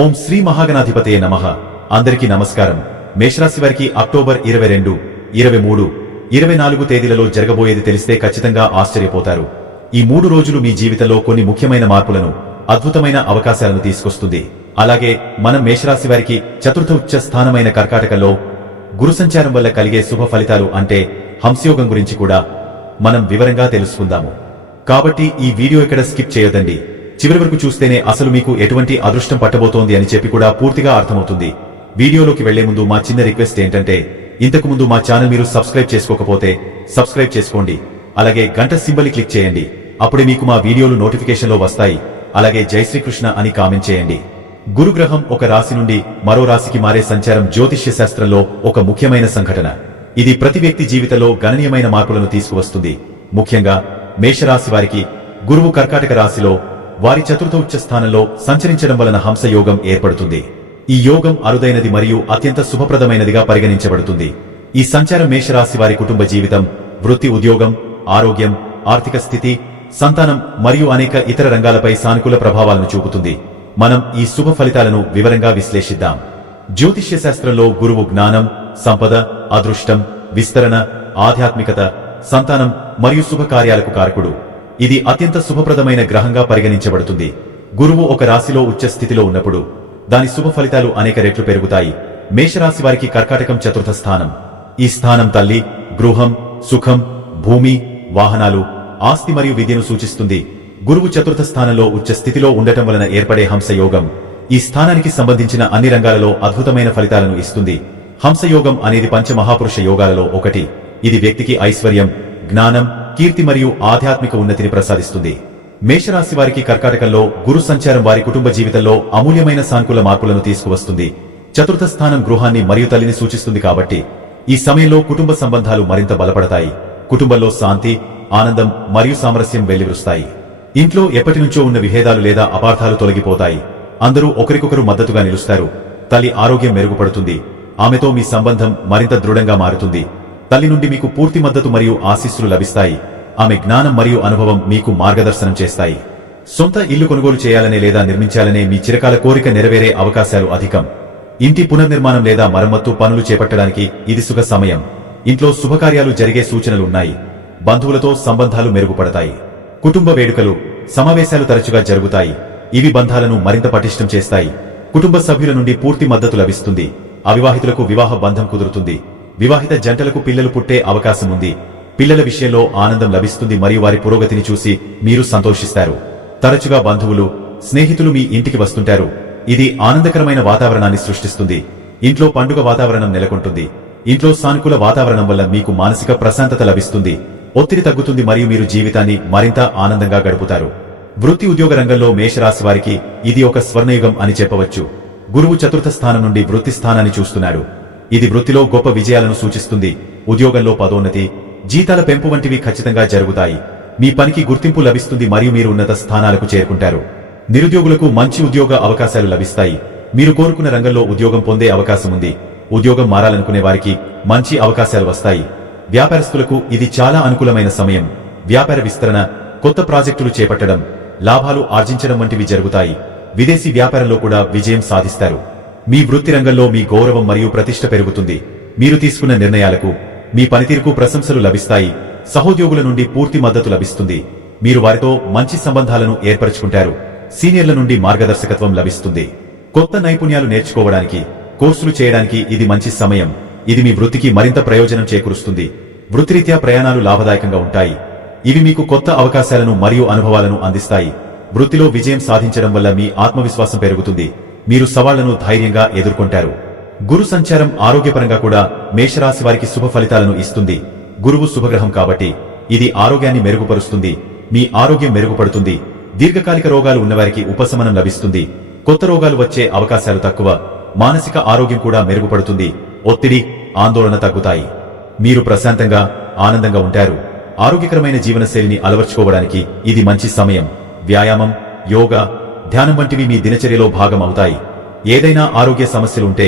ఓం శ్రీ మహాగణాధిపతయే నమః. అందరికీ నమస్కారం. మేషరాశి వారికి అక్టోబర్ 22, 23, 24 తేదీలలో జరగబోయేది తెలిస్తే ఖచ్చితంగా ఆశ్చర్యపోతారు. ఈ 3 రోజులు మీ జీవితంలో కొన్ని ముఖ్యమైన మార్పులను, అద్భుతమైన అవకాశాలను తీసుకొస్తుంది. అలాగే మనం మేషరాశి వారికి చతుర్థ ఉచ్చ స్థానమైన కర్కాటకంలో గురు సంచారం వల్ల కలిగే శుభ ఫలితాలు అంటే హంసయోగం గురించి కూడా మనం వివరంగా తెలుసుకుందాము. కాబట్టి ఈ వీడియో ఇక్కడ స్కిప్ చేయొద్దండి. చివరి వరకు చూస్తేనే అసలు మీకు ఎటువంటి అదృష్టం పట్టబోతోంది అని చెప్పి కూడా పూర్తిగా అర్థమవుతుంది. వీడియోలోకి వెళ్లే ముందు మా చిన్న రిక్వెస్ట్ ఏంటంటే, ఇంతకు ముందు మా ఛానల్ మీరు సబ్స్క్రైబ్ చేసుకోకపోతే సబ్స్క్రైబ్ చేసుకోండి. అలాగే గంట సింబల్ క్లిక్ చేయండి. అప్పుడే మీకు మా వీడియోలు నోటిఫికేషన్లో వస్తాయి. అలాగే జై శ్రీకృష్ణ అని కామెంట్ చేయండి. గురుగ్రహం ఒక రాశి నుండి మరో రాశికి మారే సంచారం జ్యోతిష్య శాస్త్రంలో ఒక ముఖ్యమైన సంఘటన. ఇది ప్రతి వ్యక్తి జీవితంలో గణనీయమైన మార్పులను తీసుకువస్తుంది. ముఖ్యంగా మేషరాశి వారికి గురువు కర్కాటక రాశిలో వారి చతుర్థ ఉచ్చ స్థానంలో సంచరించడం వలన హంసయోగం ఏర్పడుతుంది. ఈ యోగం అరుదైనది మరియు అత్యంత శుభప్రదమైనదిగా పరిగణించబడుతుంది. ఈ సంచారం మేషరాశి వారి కుటుంబ జీవితం, వృత్తి, ఉద్యోగం, ఆరోగ్యం, ఆర్థిక స్థితి, సంతానం మరియు అనేక ఇతర రంగాలపై సానుకూల ప్రభావాలను చూపుతుంది. మనం ఈ శుభ ఫలితాలను వివరంగా విశ్లేషిద్దాం. జ్యోతిష్య శాస్త్రంలో గురువు జ్ఞానం, సంపద, అదృష్టం, విస్తరణ, ఆధ్యాత్మికత, సంతానం మరియు శుభకార్యాలకు కారకుడు. ఇది అత్యంత శుభప్రదమైన గ్రహంగా పరిగణించబడుతుంది. గురువు ఒక రాశిలో ఉచ్చ స్థితిలో ఉన్నప్పుడు దాని శుభ ఫలితాలు అనేక రెట్లు పెరుగుతాయి. మేషరాశి వారికి కర్కాటకం చతుర్థ స్థానం. ఈ స్థానం తల్లి, గృహం, సుఖం, భూమి, వాహనాలు, ఆస్తి మరియు విద్యను సూచిస్తుంది. గురువు చతుర్థ స్థానంలో ఉచ్చ స్థితిలో ఉండటం వలన ఏర్పడే హంసయోగం ఈ స్థానానికి సంబంధించిన అన్ని రంగాలలో అద్భుతమైన ఫలితాలను ఇస్తుంది. హంసయోగం అనేది పంచమహాపురుష యోగాలలో ఒకటి. ఇది వ్యక్తికి ఐశ్వర్యం, జ్ఞానం, కీర్తి మరియు ఆధ్యాత్మిక ఉన్నతిని ప్రసాదిస్తుంది. మేషరాశి వారికి కర్కాటకంలో గురు సంచారం వారి కుటుంబ జీవితంలో అమూల్యమైన సానుకూల మార్పులను తీసుకువస్తుంది. చతుర్థ స్థానం గృహాన్ని మరియు తల్లిని సూచిస్తుంది కాబట్టి ఈ సమయంలో కుటుంబ సంబంధాలు మరింత బలపడతాయి. కుటుంబంలో శాంతి, ఆనందం మరియు సామరస్యం వెల్లివిరుస్తాయి. ఇంట్లో ఎప్పటినుంచో ఉన్న విభేదాలు లేదా అపార్థాలు తొలగిపోతాయి. అందరూ ఒకరికొకరు మద్దతుగా నిలుస్తారు. తల్లి ఆరోగ్యం మెరుగుపడుతుంది. ఆమెతో మీ సంబంధం మరింత దృఢంగా మారుతుంది. తల్లి నుండి మీకు పూర్తి మద్దతు మరియు ఆశీస్సులు లభిస్తాయి. ఆమె జ్ఞానం మరియు అనుభవం మీకు మార్గదర్శనం చేస్తాయి. సొంత ఇల్లు కొనుగోలు చేయాలనే లేదా నిర్మించాలనే మీ చిరకాల కోరిక నెరవేరే అవకాశాలు అధికం. ఇంటి పునర్నిర్మాణం లేదా మరమ్మత్తు పనులు చేపట్టడానికి ఇది శుభ సమయం. ఇంట్లో శుభకార్యాలు జరిగే సూచనలున్నాయి. బంధువులతో సంబంధాలు మెరుగుపడతాయి. కుటుంబ వేడుకలు, సమావేశాలు తరచుగా జరుగుతాయి. ఇవి బంధాలను మరింత పటిష్టం చేస్తాయి. కుటుంబ సభ్యుల నుండి పూర్తి మద్దతు లభిస్తుంది. అవివాహితులకు వివాహ బంధం కుదురుతుంది. వివాహిత జంటలకు పిల్లలు పుట్టే అవకాశం ఉంది. పిల్లల విషయంలో ఆనందం లభిస్తుంది మరియు వారి పురోగతిని చూసి మీరు సంతోషిస్తారు. తరచుగా బంధువులు, స్నేహితులు మీ ఇంటికి వస్తుంటారు. ఇది ఆనందకరమైన వాతావరణాన్ని సృష్టిస్తుంది. ఇంట్లో పండుగ వాతావరణం నెలకొంటుంది. ఇంట్లో సానుకూల వాతావరణం వల్ల మీకు మానసిక ప్రశాంతత లభిస్తుంది. ఒత్తిడి తగ్గుతుంది మరియు మీరు జీవితాన్ని మరింత ఆనందంగా గడుపుతారు. వృత్తి, ఉద్యోగ రంగంలో మేషరాశి వారికి ఇది ఒక స్వర్ణయుగం అని చెప్పవచ్చు. గురువు చతుర్థ స్థానం నుండి వృత్తి స్థానాన్ని చూస్తున్నాడు. ఇది వృత్తిలో గొప్ప విజయాలను సూచిస్తుంది. ఉద్యోగంలో పదోన్నతి, జీతాల పెంపు వంటివి ఖచ్చితంగా జరుగుతాయి. మీ పనికి గుర్తింపు లభిస్తుంది మరియు మీరు ఉన్నత స్థానాలకు చేరుకుంటారు. నిరుద్యోగులకు మంచి ఉద్యోగ అవకాశాలు లభిస్తాయి. మీరు కోరుకున్న రంగంలో ఉద్యోగం పొందే అవకాశం ఉంది. ఉద్యోగం మారాలనుకునే వారికి మంచి అవకాశాలు వస్తాయి. వ్యాపారస్తులకు ఇది చాలా అనుకూలమైన సమయం. వ్యాపార విస్తరణ, కొత్త ప్రాజెక్టులు చేపట్టడం, లాభాలు ఆర్జించడం వంటివి జరుగుతాయి. విదేశీ వ్యాపారంలో కూడా విజయం సాధిస్తారు. మీ వృత్తి రంగంలో మీ గౌరవం మరియు ప్రతిష్ట పెరుగుతుంది. మీరు తీసుకున్న నిర్ణయాలకు, మీ పనితీరుకు ప్రశంసలు లభిస్తాయి. సహోద్యోగుల నుండి పూర్తి మద్దతు లభిస్తుంది. మీరు వారితో మంచి సంబంధాలను ఏర్పరచుకుంటారు. సీనియర్ల నుండి మార్గదర్శకత్వం లభిస్తుంది. కొత్త నైపుణ్యాలు నేర్చుకోవడానికి, కోర్సులు చేయడానికి ఇది మంచి సమయం. ఇది మీ వృత్తికి మరింత ప్రయోజనం చేకూరుస్తుంది. వృత్తిరీత్యా ప్రయాణాలు లాభదాయకంగా ఉంటాయి. ఇవి మీకు కొత్త అవకాశాలను మరియు అనుభవాలను అందిస్తాయి. వృత్తిలో విజయం సాధించడం వల్ల మీ ఆత్మవిశ్వాసం పెరుగుతుంది. మీరు సవాళ్లను ధైర్యంగా ఎదుర్కొంటారు. గురు సంచారం ఆరోగ్యపరంగా కూడా మేషరాశి వారికి శుభ ఫలితాలను ఇస్తుంది. గురువు శుభగ్రహం కాబట్టి ఇది ఆరోగ్యాన్ని మెరుగుపరుస్తుంది. మీ ఆరోగ్యం మెరుగుపడుతుంది. దీర్ఘకాలిక రోగాలు ఉన్నవారికి ఉపశమనం లభిస్తుంది. కొత్త రోగాలు వచ్చే అవకాశాలు తక్కువ. మానసిక ఆరోగ్యం కూడా మెరుగుపడుతుంది. ఒత్తిడి, ఆందోళన తగ్గుతాయి. మీరు ప్రశాంతంగా, ఆనందంగా ఉంటారు. ఆరోగ్యకరమైన జీవనశైలిని అలవర్చుకోవడానికి ఇది మంచి సమయం. వ్యాయామం, యోగా, ధ్యానం వంటివి మీ దినచర్యలో భాగం అవుతాయి. ఏదైనా ఆరోగ్య సమస్యలుంటే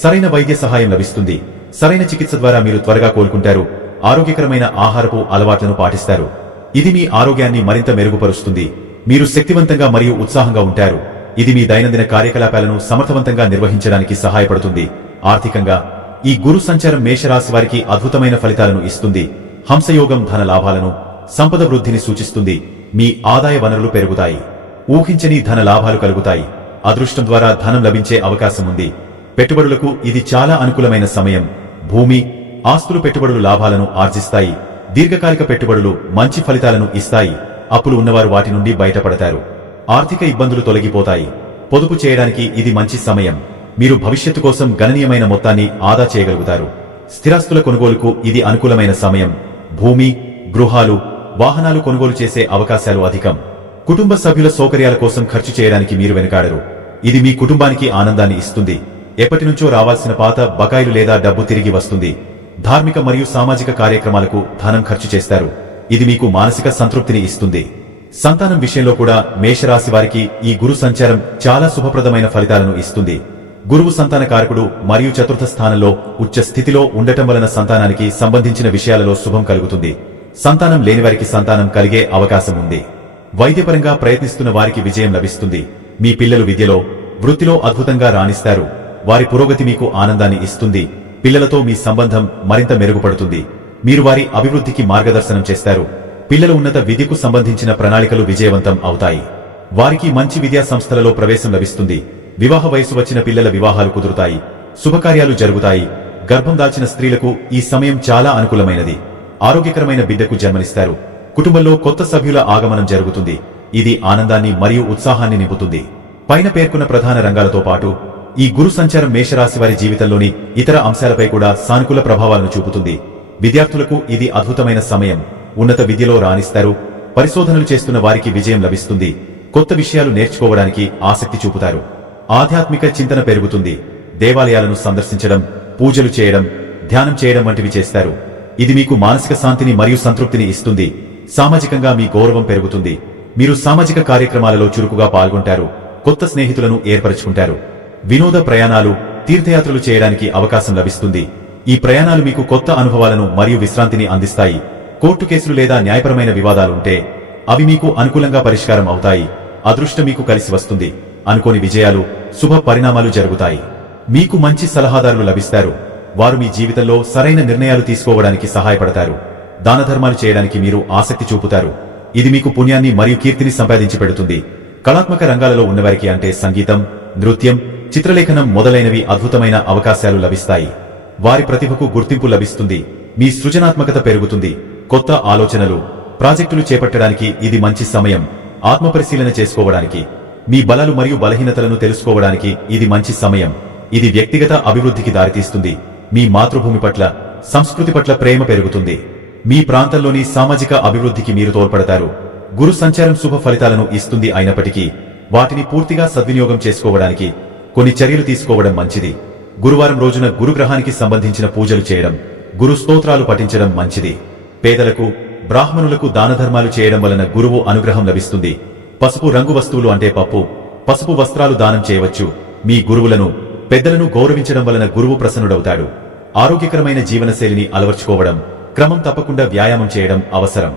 సరైన వైద్య సహాయం లభిస్తుంది. సరైన చికిత్స ద్వారా మీరు త్వరగా కోలుకుంటారు. ఆరోగ్యకరమైన ఆహారపు అలవాట్లను పాటిస్తారు. ఇది మీ ఆరోగ్యాన్ని మరింత మెరుగుపరుస్తుంది. మీరు శక్తివంతంగా మరియు ఉత్సాహంగా ఉంటారు. ఇది మీ దైనందిన కార్యకలాపాలను సమర్థవంతంగా నిర్వహించడానికి సహాయపడుతుంది. ఆర్థికంగా ఈ గురు సంచారం మేషరాశి వారికి అద్భుతమైన ఫలితాలను ఇస్తుంది. హంసయోగం ధన లాభాలను, సంపద వృద్ధిని సూచిస్తుంది. మీ ఆదాయ వనరులు పెరుగుతాయి. ఊహించని ధన లాభాలు కలుగుతాయి. అదృష్టం ద్వారా ధనం లభించే అవకాశం ఉంది. పెట్టుబడులకు ఇది చాలా అనుకూలమైన సమయం. భూమి, ఆస్తులు పెట్టుబడులు లాభాలను ఆర్జిస్తాయి. దీర్ఘకాలిక పెట్టుబడులు మంచి ఫలితాలను ఇస్తాయి. అప్పులు ఉన్నవారు వాటి నుండి బయటపడతారు. ఆర్థిక ఇబ్బందులు తొలగిపోతాయి. పొదుపు చేయడానికి ఇది మంచి సమయం. మీరు భవిష్యత్తు కోసం గణనీయమైన మొత్తాన్ని ఆదా చేయగలుగుతారు. స్థిరాస్తుల కొనుగోలుకు ఇది అనుకూలమైన సమయం. భూమి, గృహాలు, వాహనాలు కొనుగోలు చేసే అవకాశాలు అధికం. కుటుంబ సభ్యుల సౌకర్యాల కోసం ఖర్చు చేయడానికి మీరు వెనుకాడరు. ఇది మీ కుటుంబానికి ఆనందాన్ని ఇస్తుంది. ఎప్పటినుంచో రావాల్సిన పాత బకాయిలు లేదా డబ్బు తిరిగి వస్తుంది. ధార్మిక మరియు సామాజిక కార్యక్రమాలకు ధనం ఖర్చు చేస్తారు. ఇది మీకు మానసిక సంతృప్తిని ఇస్తుంది. సంతానం విషయంలో కూడా మేషరాశి వారికి ఈ గురు సంచారం చాలా శుభప్రదమైన ఫలితాలను ఇస్తుంది. గురువు సంతాన కారకుడు మరియు చతుర్థ స్థానంలో ఉచ్చ స్థితిలో ఉండటం వలన సంతానానికి సంబంధించిన విషయాలలో శుభం కలుగుతుంది. సంతానం లేనివారికి సంతానం కలిగే అవకాశం ఉంది. వైద్యపరంగా ప్రయత్నిస్తున్న వారికి విజయం లభిస్తుంది. మీ పిల్లలు విద్యలో, వృత్తిలో అద్భుతంగా రాణిస్తారు. వారి పురోగతి మీకు ఆనందాన్ని ఇస్తుంది. పిల్లలతో మీ సంబంధం మరింత మెరుగుపడుతుంది. మీరు వారి అభివృద్ధికి మార్గదర్శనం చేస్తారు. పిల్లల ఉన్నత విద్యకు సంబంధించిన ప్రణాళికలు విజయవంతం అవుతాయి. వారికి మంచి విద్యా సంస్థలలో ప్రవేశం లభిస్తుంది. వివాహ వయసు వచ్చిన పిల్లల వివాహాలు కుదురుతాయి. శుభకార్యాలు జరుగుతాయి. గర్భం దాల్చిన స్త్రీలకు ఈ సమయం చాలా అనుకూలమైనది. ఆరోగ్యకరమైన బిడ్డకు జన్మనిస్తారు. కుటుంబంలో కొత్త సభ్యుల ఆగమనం జరుగుతుంది. ఇది ఆనందాన్ని మరియు ఉత్సాహాన్ని నింపుతుంది. పైన పేర్కొన్న ప్రధాన రంగాలతో పాటు ఈ గురు సంచారం మేషరాశి వారి జీవితంలోని ఇతర అంశాలపై కూడా సానుకూల ప్రభావాలను చూపుతుంది. విద్యార్థులకు ఇది అద్భుతమైన సమయం. ఉన్నత విద్యలో రాణిస్తారు. పరిశోధనలు చేస్తున్న వారికి విజయం లభిస్తుంది. కొత్త విషయాలు నేర్చుకోవడానికి ఆసక్తి చూపుతారు. ఆధ్యాత్మిక చింతన పెరుగుతుంది. దేవాలయాలను సందర్శించడం, పూజలు చేయడం, ధ్యానం చేయడం వంటివి చేస్తారు. ఇది మీకు మానసిక శాంతిని మరియు సంతృప్తిని ఇస్తుంది. సామాజికంగా మీ గౌరవం పెరుగుతుంది. మీరు సామాజిక కార్యక్రమాలలో చురుకుగా పాల్గొంటారు. కొత్త స్నేహితులను ఏర్పరచుకుంటారు. వినోద ప్రయాణాలు, తీర్థయాత్రలు చేయడానికి అవకాశం లభిస్తుంది. ఈ ప్రయాణాలు మీకు కొత్త అనుభవాలను మరియు విశ్రాంతిని అందిస్తాయి. కోర్టు కేసులు లేదా న్యాయపరమైన వివాదాలుంటే అవి మీకు అనుకూలంగా పరిష్కారం అవుతాయి. అదృష్టం మీకు కలిసి వస్తుంది. అనుకోని విజయాలు, శుభ పరిణామాలు జరుగుతాయి. మీకు మంచి సలహాదారులు లభిస్తారు. వారు మీ జీవితంలో సరైన నిర్ణయాలు తీసుకోవడానికి సహాయపడతారు. దానధర్మాలు చేయడానికి మీరు ఆసక్తి చూపుతారు. ఇది మీకు పుణ్యాన్ని మరియు కీర్తిని సంపాదించి పెడుతుంది. కళాత్మక రంగాలలో ఉన్నవారికి అంటే సంగీతం, నృత్యం, చిత్రలేఖనం మొదలైనవి అద్భుతమైన అవకాశాలు లభిస్తాయి. వారి ప్రతిభకు గుర్తింపు లభిస్తుంది. మీ సృజనాత్మకత పెరుగుతుంది. కొత్త ఆలోచనలు, ప్రాజెక్టులు చేపట్టడానికి ఇది మంచి సమయం. ఆత్మపరిశీలన చేసుకోవడానికి, మీ బలాలు మరియు బలహీనతలను తెలుసుకోవడానికి ఇది మంచి సమయం. ఇది వ్యక్తిగత అభివృద్ధికి దారితీస్తుంది. మీ మాతృభూమి పట్ల, సంస్కృతి పట్ల ప్రేమ పెరుగుతుంది. మీ ప్రాంతంలోని సామాజిక అభివృద్ధికి మీరు తోడ్పడతారు. గురు సంచారం శుభ ఫలితాలను ఇస్తుంది. అయినప్పటికీ వాటిని పూర్తిగా సద్వినియోగం చేసుకోవడానికి కొన్ని చర్యలు తీసుకోవడం మంచిది. గురువారం రోజున గురుగ్రహానికి సంబంధించిన పూజలు చేయడం, గురు స్తోత్రాలు పఠించడం మంచిది. పేదలకు, బ్రాహ్మణులకు దానధర్మాలు చేయడం వలన గురువు అనుగ్రహం లభిస్తుంది. పసుపు రంగు వస్తువులు అంటే పప్పు, పసుపు వస్త్రాలు దానం చేయవచ్చు. మీ గురువులను, పెద్దలను గౌరవించడం వలన గురువు ప్రసన్నుడవుతాడు. ఆరోగ్యకరమైన జీవనశైలిని అలవర్చుకోవడం, క్రమం తప్పకుండా వ్యాయామం చేయడం అవసరం.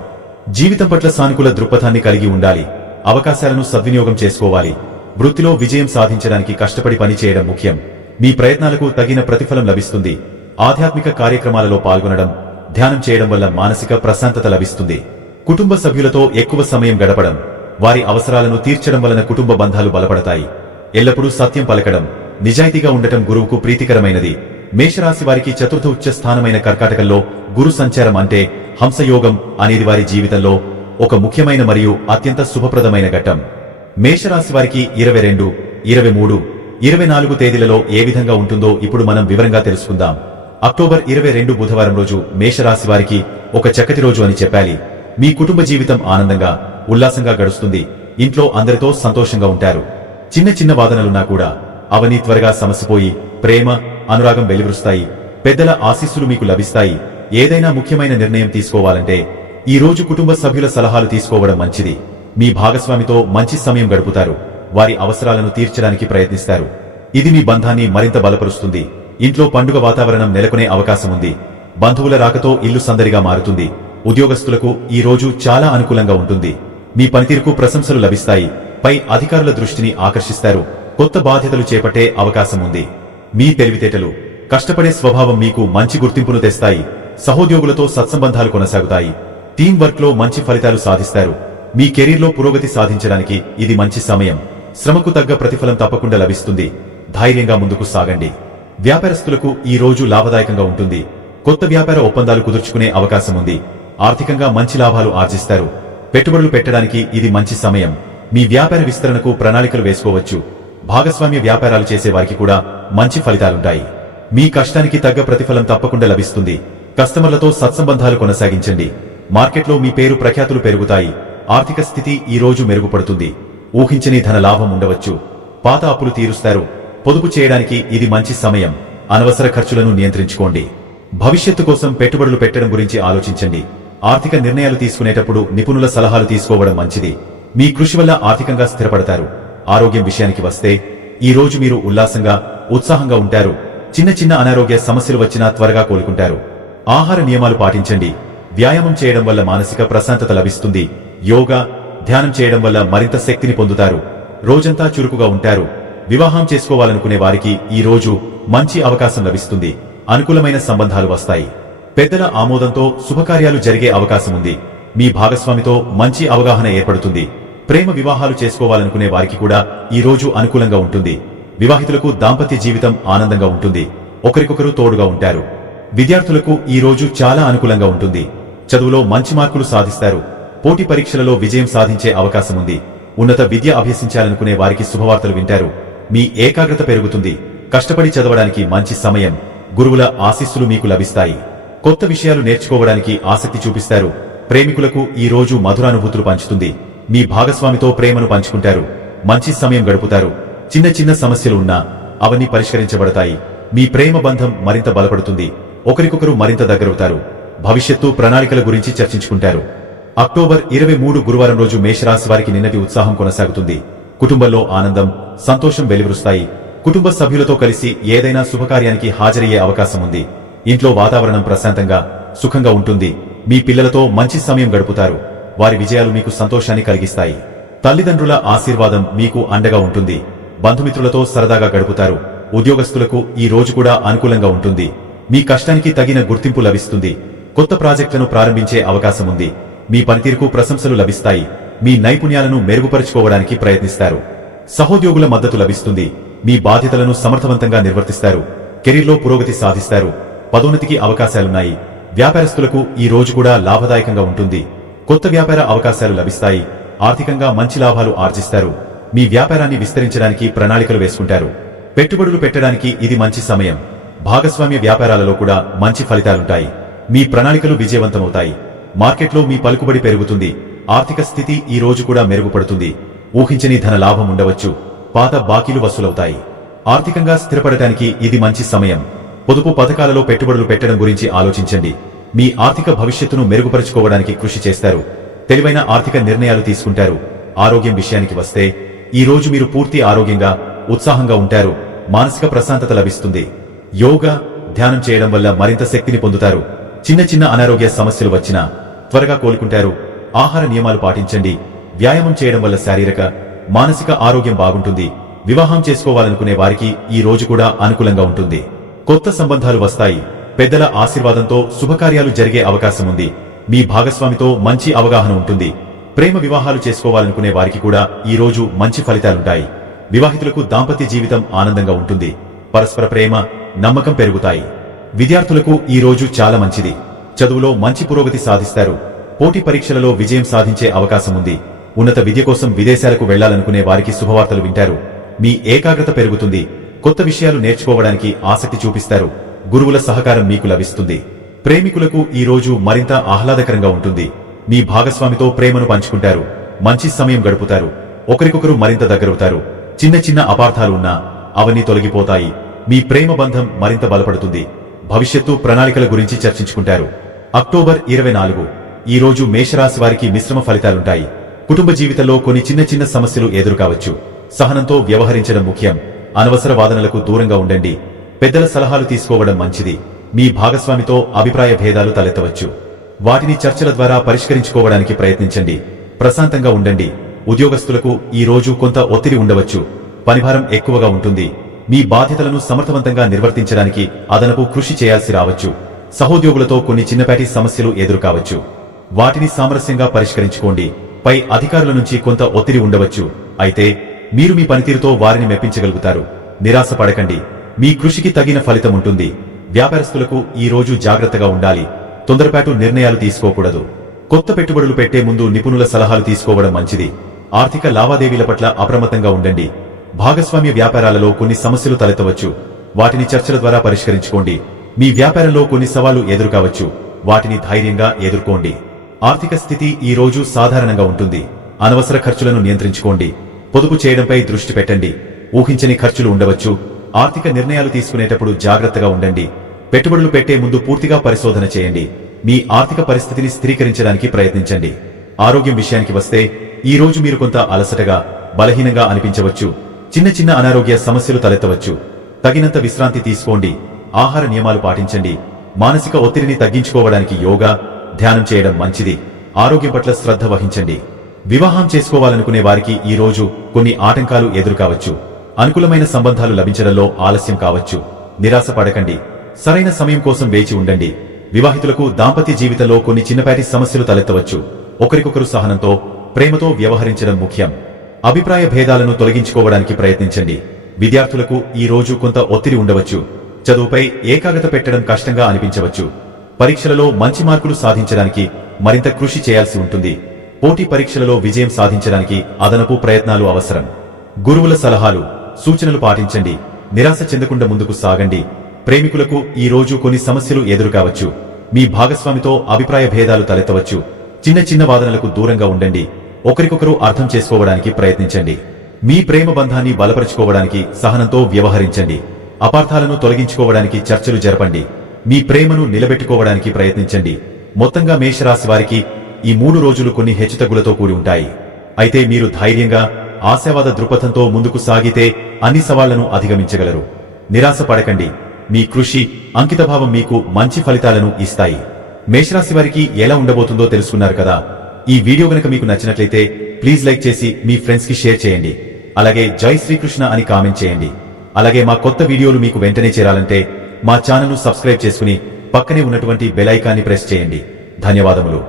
జీవితం పట్ల సానుకూల దృక్పథాన్ని కలిగి ఉండాలి. అవకాశాలను సద్వినియోగం చేసుకోవాలి. వృత్తిలో విజయం సాధించడానికి కష్టపడి పనిచేయడం ముఖ్యం. మీ ప్రయత్నాలకు తగిన ప్రతిఫలం లభిస్తుంది. ఆధ్యాత్మిక కార్యక్రమాలలో పాల్గొనడం, ధ్యానం చేయడం వల్ల మానసిక ప్రశాంతత లభిస్తుంది. కుటుంబ సభ్యులతో ఎక్కువ సమయం గడపడం, వారి అవసరాలను తీర్చడం వలన కుటుంబ బంధాలు బలపడతాయి. ఎల్లప్పుడూ సత్యం పలకడం, నిజాయితీగా ఉండటం గురువుకు ప్రీతికరమైనది. మేషరాశి వారికి చతుర్థ ఉచ్చ స్థానమైన కర్కాటకంలో గురు సంచారం అంటే హంసయోగం అనేది వారి జీవితంలో ఒక ముఖ్యమైన మరియు అత్యంత శుభప్రదమైన ఘట్టం. మేషరాశి వారికి 22, 23, 24 తేదీలలో ఏ విధంగా ఉంటుందో ఇప్పుడు మనం వివరంగా తెలుసుకుందాం. అక్టోబర్ 22 బుధవారం రోజు మేషరాశి వారికి ఒక చక్కటి రోజు అని చెప్పాలి. మీ కుటుంబ జీవితం ఆనందంగా, ఉల్లాసంగా గడుస్తుంది. ఇంట్లో అందరితో సంతోషంగా ఉంటారు. చిన్న చిన్న వాదనలున్నా కూడా అవన్నీ త్వరగా సమసిపోయి ప్రేమ, అనురాగం వెలువరుస్తాయి. పెద్దల ఆశీస్సులు మీకు లభిస్తాయి. ఏదైనా ముఖ్యమైన నిర్ణయం తీసుకోవాలంటే ఈ రోజు కుటుంబ సభ్యుల సలహాలు తీసుకోవడం మంచిది. మీ భాగస్వామితో మంచి సమయం గడుపుతారు. వారి అవసరాలను తీర్చడానికి ప్రయత్నిస్తారు. ఇది మీ బంధాన్ని మరింత బలపరుస్తుంది. ఇంట్లో పండుగ వాతావరణం నెలకొనే అవకాశం ఉంది. బంధువుల రాకతో ఇల్లు సందడిగా మారుతుంది. ఉద్యోగస్తులకు ఈ రోజు చాలా అనుకూలంగా ఉంటుంది. మీ పనితీరుకు ప్రశంసలు లభిస్తాయి. పై అధికారుల దృష్టిని ఆకర్షిస్తారు. కొత్త బాధ్యతలు చేపట్టే అవకాశం ఉంది. మీ తెలివితేటలు, కష్టపడే స్వభావం మీకు మంచి గుర్తింపును తెస్తాయి. సహోద్యోగులతో సత్సంబంధాలు కొనసాగుతాయి. టీం వర్క్ లో మంచి ఫలితాలు సాధిస్తారు. మీ కెరీర్లో పురోగతి సాధించడానికి ఇది మంచి సమయం. శ్రమకు తగ్గ ప్రతిఫలం తప్పకుండా లభిస్తుంది. ధైర్యంగా ముందుకు సాగండి. వ్యాపారస్తులకు ఈ రోజు లాభదాయకంగా ఉంటుంది. కొత్త వ్యాపార ఒప్పందాలు కుదుర్చుకునే అవకాశం ఉంది. ఆర్థికంగా మంచి లాభాలు ఆర్జిస్తారు. పెట్టుబడులు పెట్టడానికి ఇది మంచి సమయం. మీ వ్యాపార విస్తరణకు ప్రణాళికలు వేసుకోవచ్చు. భాగస్వామ్య వ్యాపారాలు చేసే వారికి కూడా మంచి ఫలితాలుంటాయి. మీ కష్టానికి తగ్గ ప్రతిఫలం తప్పకుండా లభిస్తుంది. కస్టమర్లతో సత్సంబంధాలు కొనసాగించండి. మార్కెట్లో మీ పేరు ప్రఖ్యాతులు పెరుగుతాయి. ఆర్థిక స్థితి ఈ రోజు మెరుగుపడుతుంది. ఊహించని ధన లాభం ఉండవచ్చు. పాత అప్పులు తీరుస్తారు. పొదుపు చేయడానికి ఇది మంచి సమయం. అనవసర ఖర్చులను నియంత్రించుకోండి. భవిష్యత్తు కోసం పెట్టుబడులు పెట్టడం గురించి ఆలోచించండి. ఆర్థిక నిర్ణయాలు తీసుకునేటప్పుడు నిపుణుల సలహాలు తీసుకోవడం మంచిది. మీ కృషి వల్ల ఆర్థికంగా స్థిరపడతారు. ఆరోగ్యం విషయానికి వస్తే ఈ రోజు మీరు ఉల్లాసంగా, ఉత్సాహంగా ఉంటారు. చిన్న చిన్న అనారోగ్య సమస్యలు వచ్చినా త్వరగా కోలుకుంటారు. ఆహార నియమాలు పాటించండి. వ్యాయామం చేయడం వల్ల మానసిక ప్రశాంతత లభిస్తుంది. యోగా, ధ్యానం చేయడం వల్ల మరింత శక్తిని పొందుతారు. రోజంతా చురుకుగా ఉంటారు. వివాహం చేసుకోవాలనుకునే వారికి ఈ రోజు మంచి అవకాశం లభిస్తుంది. అనుకూలమైన సంబంధాలు వస్తాయి. పెద్దల ఆమోదంతో శుభకార్యాలు జరిగే అవకాశం ఉంది. మీ భాగస్వామితో మంచి అవగాహన ఏర్పడుతుంది. ప్రేమ వివాహాలు చేసుకోవాలనుకునే వారికి కూడా ఈ రోజు అనుకూలంగా ఉంటుంది. వివాహితులకు దాంపత్య జీవితం ఆనందంగా ఉంటుంది. ఒకరికొకరు తోడుగా ఉంటారు. విద్యార్థులకు ఈ రోజు చాలా అనుకూలంగా ఉంటుంది. చదువులో మంచి మార్కులు సాధిస్తారు. పోటీ పరీక్షలలో విజయం సాధించే అవకాశం ఉంది. ఉన్నత విద్య అభ్యసించాలనుకునే వారికి శుభవార్తలు వింటారు. మీ ఏకాగ్రత పెరుగుతుంది. కష్టపడి చదవడానికి మంచి సమయం. గురువుల ఆశీస్సులు మీకు లభిస్తాయి. కొత్త విషయాలు నేర్చుకోవడానికి ఆసక్తి చూపిస్తారు. ప్రేమికులకు ఈ రోజు మధురానుభూతులు పంచుతుంది. మీ భాగస్వామితో ప్రేమను పంచుకుంటారు. మంచి సమయం గడుపుతారు. చిన్న చిన్న సమస్యలు ఉన్నా అవన్నీ పరిష్కరించబడతాయి. మీ ప్రేమ బంధం మరింత బలపడుతుంది. ఒకరికొకరు మరింత దగ్గరవుతారు. భవిష్యత్తు ప్రణాళికల గురించి చర్చించుకుంటారు. అక్టోబర్ 23 గురువారం రోజు మేషరాశి వారికి నిన్నటి ఉత్సాహం కొనసాగుతుంది. కుటుంబంలో ఆనందం, సంతోషం వెలువరుస్తాయి. కుటుంబ సభ్యులతో కలిసి ఏదైనా శుభకార్యానికి హాజరయ్యే అవకాశం ఉంది. ఇంట్లో వాతావరణం ప్రశాంతంగా, సుఖంగా ఉంటుంది. మీ పిల్లలతో మంచి సమయం గడుపుతారు. వారి విజయాలు మీకు సంతోషాన్ని కలిగిస్తాయి. తల్లిదండ్రుల ఆశీర్వాదం మీకు అండగా ఉంటుంది. బంధుమిత్రులతో సరదాగా గడుపుతారు. ఉద్యోగస్తులకు ఈ రోజు కూడా అనుకూలంగా ఉంటుంది. మీ కష్టానికి తగిన గుర్తింపు లభిస్తుంది. కొత్త ప్రాజెక్టులను ప్రారంభించే అవకాశం ఉంది. మీ పనితీరుకు ప్రశంసలు లభిస్తాయి. మీ నైపుణ్యాలను మెరుగుపరుచుకోవడానికి ప్రయత్నిస్తారు. సహోద్యోగుల మద్దతు లభిస్తుంది. మీ బాధ్యతలను సమర్థవంతంగా నిర్వర్తిస్తారు. కెరీర్లో పురోగతి సాధిస్తారు. పదోన్నతికి అవకాశాలున్నాయి. వ్యాపారస్తులకు ఈ రోజు కూడా లాభదాయకంగా ఉంటుంది. కొత్త వ్యాపార అవకాశాలు లభిస్తాయి. ఆర్థికంగా మంచి లాభాలు ఆర్జిస్తారు. మీ వ్యాపారాన్ని విస్తరించడానికి ప్రణాళికలు వేసుకుంటారు. పెట్టుబడులు పెట్టడానికి ఇది మంచి సమయం. భాగస్వామ్య వ్యాపారాలలో కూడా మంచి ఫలితాలుంటాయి. మీ ప్రణాళికలు విజయవంతమవుతాయి. మార్కెట్లో మీ పలుకుబడి పెరుగుతుంది. ఆర్థిక స్థితి ఈ రోజు కూడా మెరుగుపడుతుంది. ఊహించని ధన లాభం ఉండవచ్చు. పాత బాకీలు వసూలవుతాయి. ఆర్థికంగా స్థిరపడటానికి ఇది మంచి సమయం. పొదుపు పథకాలలో పెట్టుబడులు పెట్టడం గురించి ఆలోచించండి. మీ ఆర్థిక భవిష్యత్తును మెరుగుపరుచుకోవడానికి కృషి చేస్తారు. తెలివైన ఆర్థిక నిర్ణయాలు తీసుకుంటారు. ఆరోగ్యం విషయానికి వస్తే ఈ రోజు మీరు పూర్తి ఆరోగ్యంగా, ఉత్సాహంగా ఉంటారు. మానసిక ప్రశాంతత లభిస్తుంది. యోగా, ధ్యానం చేయడం వల్ల మరింత శక్తిని పొందుతారు. చిన్న చిన్న అనారోగ్య సమస్యలు వచ్చినా త్వరగా కోలుకుంటారు. ఆహార నియమాలు పాటించండి. వ్యాయామం చేయడం వల్ల శారీరక, మానసిక ఆరోగ్యం బాగుంటుంది. వివాహం చేసుకోవాలనుకునే వారికి ఈ రోజు కూడా అనుకూలంగా ఉంటుంది. కొత్త సంబంధాలు వస్తాయి. పెద్దల ఆశీర్వాదంతో శుభకార్యాలు జరిగే అవకాశం ఉంది. మీ భాగస్వామితో మంచి అవగాహన ఉంటుంది. ప్రేమ వివాహాలు చేసుకోవాలనుకునే వారికి కూడా ఈ రోజు మంచి ఫలితాలుంటాయి. వివాహితులకు దాంపత్య జీవితం ఆనందంగా ఉంటుంది. పరస్పర ప్రేమ, నమ్మకం పెరుగుతాయి. విద్యార్థులకు ఈ రోజు చాలా మంచిది. చదువులో మంచి పురోగతి సాధిస్తారు. పోటీ పరీక్షలలో విజయం సాధించే అవకాశం ఉంది. ఉన్నత విద్య కోసం విదేశాలకు వెళ్లాలనుకునే వారికి శుభవార్తలు వింటారు. మీ ఏకాగ్రత పెరుగుతుంది. కొత్త విషయాలు నేర్చుకోవడానికి ఆసక్తి చూపిస్తారు. గురువుల సహకారం మీకు లభిస్తుంది. ప్రేమికులకు ఈ రోజు మరింత ఆహ్లాదకరంగా ఉంటుంది. మీ భాగస్వామితో ప్రేమను పంచుకుంటారు. మంచి సమయం గడుపుతారు. ఒకరికొకరు మరింత దగ్గరవుతారు. చిన్న చిన్న అపార్థాలు ఉన్నా అవన్నీ తొలగిపోతాయి. మీ ప్రేమ బంధం మరింత బలపడుతుంది. భవిష్యత్తు ప్రణాళికల గురించి చర్చించుకుంటారు. అక్టోబర్ 24 ఈ రోజు మేషరాశి వారికి మిశ్రమ ఫలితాలుంటాయి. కుటుంబ జీవితంలో కొన్ని చిన్న చిన్న సమస్యలు ఎదురుకావచ్చు. సహనంతో వ్యవహరించడం ముఖ్యం. అనవసర వాదనలకు దూరంగా ఉండండి. పెద్దల సలహాలు తీసుకోవడం మంచిది. మీ భాగస్వామితో అభిప్రాయ భేదాలు తలెత్తవచ్చు. వాటిని చర్చల ద్వారా పరిష్కరించుకోవడానికి ప్రయత్నించండి. ప్రశాంతంగా ఉండండి. ఉద్యోగస్తులకు ఈ రోజు కొంత ఒత్తిడి ఉండవచ్చు. పనిభారం ఎక్కువగా ఉంటుంది. మీ బాధ్యతలను సమర్థవంతంగా నిర్వర్తించడానికి అదనపు కృషి చేయాల్సి రావచ్చు. సహోద్యోగులతో కొన్ని చిన్నపాటి సమస్యలు ఎదురుకావచ్చు. వాటిని సామరస్యంగా పరిష్కరించుకోండి. పై అధికారుల నుంచి కొంత ఒత్తిడి ఉండవచ్చు. అయితే మీరు మీ పనితీరుతో వారిని మెప్పించగలుగుతారు. నిరాశ పడకండి. మీ కృషికి తగిన ఫలితం ఉంటుంది. వ్యాపారస్తులకు ఈ రోజు జాగ్రత్తగా ఉండాలి. తొందరపాటు నిర్ణయాలు తీసుకోకూడదు. కొత్త పెట్టుబడులు పెట్టే ముందు నిపుణుల సలహాలు తీసుకోవడం మంచిది. ఆర్థిక లావాదేవీల పట్ల అప్రమత్తంగా ఉండండి. భాగస్వామ్య వ్యాపారాలలో కొన్ని సమస్యలు తలెత్తవచ్చు. వాటిని చర్చల ద్వారా పరిష్కరించుకోండి. మీ వ్యాపారంలో కొన్ని సవాళ్లు ఎదురుకావచ్చు. వాటిని ధైర్యంగా ఎదుర్కోండి. ఆర్థిక స్థితి ఈ రోజు సాధారణంగా ఉంటుంది. అనవసర ఖర్చులను నియంత్రించుకోండి. పొదుపు చేయడంపై దృష్టి పెట్టండి. ఊహించని ఖర్చులు ఉండవచ్చు. ఆర్థిక నిర్ణయాలు తీసుకునేటప్పుడు జాగ్రత్తగా ఉండండి. పెట్టుబడులు పెట్టే ముందు పూర్తిగా పరిశోధన చేయండి. మీ ఆర్థిక పరిస్థితిని స్థిరీకరించడానికి ప్రయత్నించండి. ఆరోగ్యం విషయానికి వస్తే ఈ రోజు మీరు కొంత అలసటగా, బలహీనంగా అనిపించవచ్చు. చిన్న చిన్న అనారోగ్య సమస్యలు తలెత్తవచ్చు. తగినంత విశ్రాంతి తీసుకోండి. ఆహార నియమాలు పాటించండి. మానసిక ఒత్తిడిని తగ్గించుకోవడానికి యోగా, ధ్యానం చేయడం మంచిది. ఆరోగ్యం పట్ల శ్రద్ధ వహించండి. వివాహం చేసుకోవాలనుకునే వారికి ఈ రోజు కొన్ని ఆటంకాలు ఎదురుకావచ్చు. అనుకూలమైన సంబంధాలు లభించడంలో ఆలస్యం కావచ్చు. నిరాశ పడకండి. సరైన సమయం కోసం వేచి ఉండండి. వివాహితులకు దాంపత్య జీవితంలో కొన్ని చిన్నపాటి సమస్యలు తలెత్తవచ్చు. ఒకరికొకరు సహనంతో, ప్రేమతో వ్యవహరించడం ముఖ్యం. అభిప్రాయ భేదాలను తొలగించుకోవడానికి ప్రయత్నించండి. విద్యార్థులకు ఈ రోజు కొంత ఒత్తిడి ఉండవచ్చు. చదువుపై ఏకాగ్రత పెట్టడం కష్టంగా అనిపించవచ్చు. పరీక్షలలో మంచి మార్కులు సాధించడానికి మరింత కృషి చేయాల్సి ఉంటుంది. పోటీ పరీక్షలలో విజయం సాధించడానికి అదనపు ప్రయత్నాలు అవసరం. గురువుల సలహాలు, సూచనలు పాటించండి. నిరాశ చెందకుండా ముందుకు సాగండి. ప్రేమికులకు ఈ రోజు కొన్ని సమస్యలు ఎదురుకావచ్చు. మీ భాగస్వామితో అభిప్రాయ భేదాలు తలెత్తవచ్చు. చిన్న చిన్న వాదనలకు దూరంగా ఉండండి. ఒకరికొకరు అర్థం చేసుకోవడానికి ప్రయత్నించండి. మీ ప్రేమ బంధాన్ని బలపరుచుకోవడానికి సహనంతో వ్యవహరించండి. అపార్థాలను తొలగించుకోవడానికి చర్చలు జరపండి. మీ ప్రేమను నిలబెట్టుకోవడానికి ప్రయత్నించండి. మొత్తంగా మేషరాశి వారికి ఈ 3 రోజులు కొన్ని హెచ్చుతగ్గులతో కూడి ఉంటాయి. అయితే మీరు ధైర్యంగా, ఆశావాద దృక్పథంతో ముందుకు సాగితే అన్ని సవాళ్లను అధిగమించగలరు. నిరాశ పడకండి. మీ కృషి, అంకితభావం మీకు మంచి ఫలితాలను ఇస్తాయి. మేషరాశి వారికి ఎలా ఉండబోతుందో తెలుసుకున్నారు కదా. ఈ వీడియో గనక మీకు నచ్చినట్లయితే ప్లీజ్ లైక్ చేసి మీ ఫ్రెండ్స్ కి షేర్ చేయండి. అలాగే జై శ్రీకృష్ణ అని కామెంట్ చేయండి. అలాగే మా కొత్త వీడియోలు మీకు వెంటనే చేరాలంటే మా ఛానల్ ను సబ్స్క్రైబ్ చేసుకుని పక్కనే ఉన్నటువంటి బెల్ ఐకాన్ని ప్రెస్ చేయండి. ధన్యవాదములు.